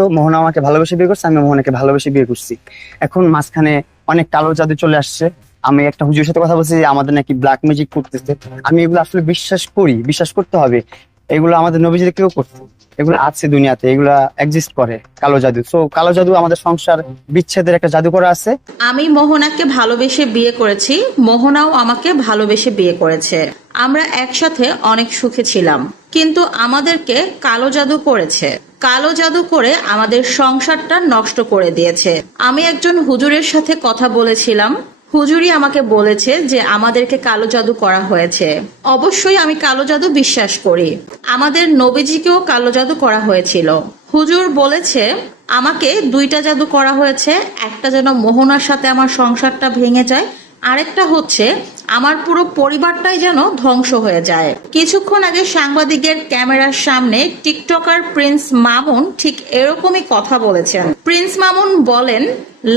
তো মোহনা আমাকে ভালোবেসে বিয়ে করছে, আমি মোহনাকে ভালোবেসে বিয়ে করছি। এখন মাঝখানে অনেক কালো জাদু চলে আসছে। আমি একটা হুজুরের সাথে কথা বলছি যে আমাদের নাকি ব্ল্যাক ম্যাজিক করতেছে। আমি এগুলো আসলে বিশ্বাস করি, বিশ্বাস করতে হবে। এগুলো আমাদের নবীজিদের কেউ করতো, এগুলো আছে দুনিয়াতে, এগুলা এক্সিস্ট করে। কালো জাদু, সো কালো জাদু আমাদের সংসার বিচ্ছেদের একটা জাদু করা আছে। আমি মোহনাকে ভালোবেসে বিয়ে করেছি, মোহনাও আমাকে ভালোবেসে বিয়ে করেছে। আমরা একসাথে অনেক সুখে ছিলাম, কিন্তু আমাদেরকে কালো জাদু করেছে। কালো জাদু করে আমাদের সংসারটা নষ্ট করে দিয়েছে। আমি একজন হুজুরের সাথে কথা বলেছিলাম, হুজুরই আমাকে বলেছে যে আমাদেরকে কালো জাদু করা হয়েছে। অবশ্যই আমি কালো জাদু বিশ্বাস করি। আমাদের নবীজিকেও কালো জাদু করা হয়েছিল। হুজুর বলেছে আমাকে দুইটা জাদু করা হয়েছে, একটা যেন মোহনার সাথে আমার সংসারটা ভেঙে যায়, আরেকটা হচ্ছে আমার পুরো পরিবারটাই যেন ধ্বংস হয়ে যায়। কিছুক্ষণ আগে সাংবাদিকের ক্যামেরার সামনে টিকটকার প্রিন্স মামুন ঠিক এরকমই কথা বলেছেন। প্রিন্স মামুন বলেন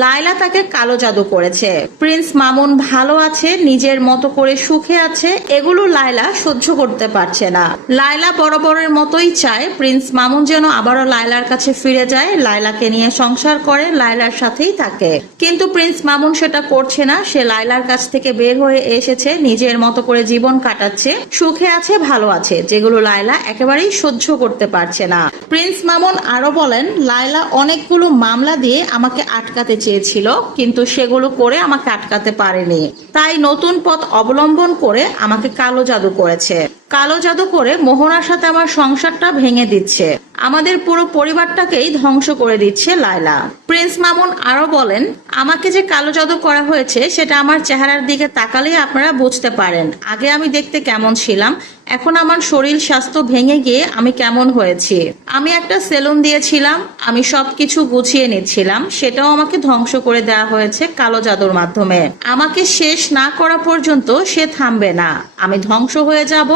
লায়লা তাকে কালো জাদু করেছে। প্রিন্স মামুন ভালো আছে, নিজের মতো করে সুখে আছে, এগুলো লায়লা সহ্য করতে পারছে না। লায়লা বরাবরের মতোই চায় প্রিন্স মামুন যেন আবারও লায়লার কাছে ফিরে যায়, লায়লাকে নিয়ে সংসার করে, লায়লার সাথেই থাকে। কিন্তু প্রিন্স মামুন সেটা করছে না। সে লায়লার কাছ থেকে বের হয়ে এসেছে, নিজের মতো করে জীবন কাটাচ্ছে, সুখে আছে, ভালো আছে, যেগুলো লায়লা একেবারেই সহ্য করতে পারছে না। প্রিন্স মামুন আরো বলেন লায়লা অনেকগুলো মামলা দিয়ে আমাকে আটকাতে চেয়েছিল, কিন্তু সেগুলো করে আমাকে আটকাতে পারেনি। তাই নতুন পথ অবলম্বন করে আমাকে কালো জাদু করেছে। কালো জাদু করে মোহনার সাথে আমার সংসারটা ভেঙে দিচ্ছে, আমাদের পুরো পরিবারটাকেই ধ্বংস করে দিচ্ছে লায়লা। প্রিন্স মামুন আরো বলেন আমাকে যে কালো জাদু করা হয়েছে সেটা আমার চেহারার দিকে তাকালেই আপনারা বুঝতে পারেন। আগে আমি দেখতে কেমন ছিলাম, এখন আমার শরীর স্বাস্থ্য ভেঙে গিয়ে আমি কেমন হয়েছি। আমি একটা সেলুন দিয়েছিলাম, আমি সবকিছু গুছিয়ে নিচ্ছিলাম, সেটাও আমাকে ধ্বংস করে দেওয়া হয়েছে কালো জাদুর মাধ্যমে। আমাকে শেষ না করা পর্যন্ত সে থামবে না। আমি ধ্বংস হয়ে যাব,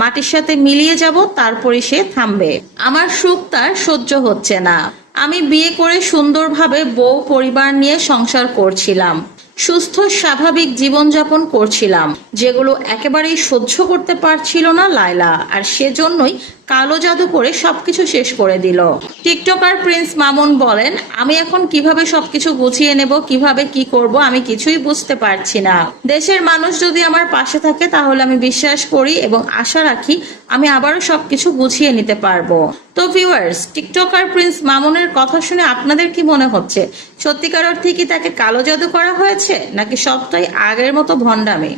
মাটির সাথে মিলিয়ে যাব, তারপরে সে থামবে। আমার সুখ তার সহ্য হচ্ছে না। আমি বিয়ে করে সুন্দরভাবে বউ পরিবার নিয়ে সংসার করছিলাম, সুস্থ স্বাভাবিক জীবনযাপন করছিলাম, যেগুলো একেবারেই সহ্য করতে পারছিল না লায়লা, আর সেজন্যই কালো জাদু করে সবকিছু শেষ করে দিল। টিকটকার প্রিন্স মামুন বলেন আমি এখন কিভাবে সবকিছু গুছিয়ে নেব, কিভাবে কি করব, আমি কিছুই বুঝতে পারছি না। দেশের মানুষ যদি আমার পাশে থাকে তাহলে আমি বিশ্বাস করি এবং আশা রাখি আমি আবারও সবকিছু গুছিয়ে নিতে পারবো। তো ভিউয়ার্স, টিকটকার প্রিন্স মামুনের কথা শুনে আপনাদের কি মনে হচ্ছে? সত্যিকার অর্থে কি তাকে কালো জাদু করা হয়েছে, নাকি সবটাই আগের মতো ভণ্ডামি?